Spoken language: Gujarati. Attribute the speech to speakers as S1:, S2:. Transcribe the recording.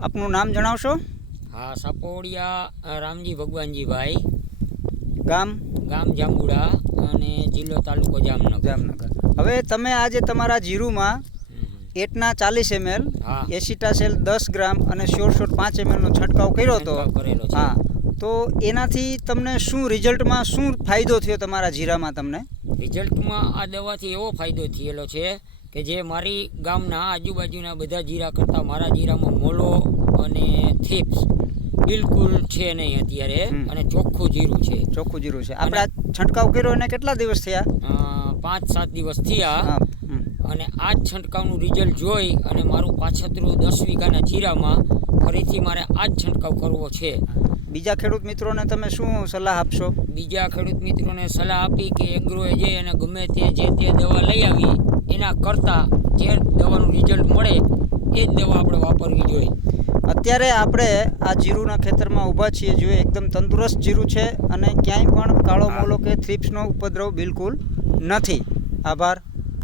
S1: આપનું નામ જણાવશો?
S2: હા સાપોડિયા રામજી ભગવાનજીભાઈ.
S1: ગામ?
S2: ગામ જાંબુડા અને જિલ્લો તાલુકો જામનગર.
S1: જામનગર. હવે તમે આજે તમારા જીરુમાં એટના ચાલીસ એમએલ એસિટાસેલ દસ ગ્રામ અને શોર શોર પાંચ એમએલનો છંટકાવ કર્યો હતો.
S2: કરેલો
S1: હા. તો એનાથી તમને શું રિઝલ્ટમાં શું ફાયદો થયો તમારા જીરામાં તમને?
S2: રિઝલ્ટમાં આ દવાથી એવો ફાયદો થયેલો છે કે જે મારી ગામના આજુબાજુના બધા જીરા કરતાં મારા જીરામાં મોલો અને થીપ્સ બિલકુલ છે નહીં અત્યારે. અને ચોખ્ખું જીરું છે.
S1: ચોખ્ખું જીરું છે. આપણે છંટકાવ કર્યો એને કેટલા દિવસ થયા?
S2: પાંચ સાત દિવસ થયા. અને આ જ છંટકાવનું રિઝલ્ટ જોઈ અને મારું પાછતરું દસ વીઘાના જીરામાં ફરીથી મારે આ જ છંટકાવ કરવો છે.
S1: બીજા ખેડૂત મિત્રોને તમે શું સલાહ આપશો?
S2: બીજા ખેડૂત મિત્રોને સલાહ આપી કે એગ્રોએ જઈ અને ગમે તે જે તે દવા લઈ આવી એના કરતાં જે દવાનું રિઝલ્ટ મળે એ જ દવા આપણે વાપરવી જોઈએ.
S1: અત્યારે આપણે આ જીરુના ખેતરમાં ઊભા છીએ જોઈએ એકદમ તંદુરસ્ત જીરું છે અને ક્યાંય પણ કાળો મોલો કે થ્રીપ્સનો ઉપદ્રવ બિલકુલ નથી. આભાર.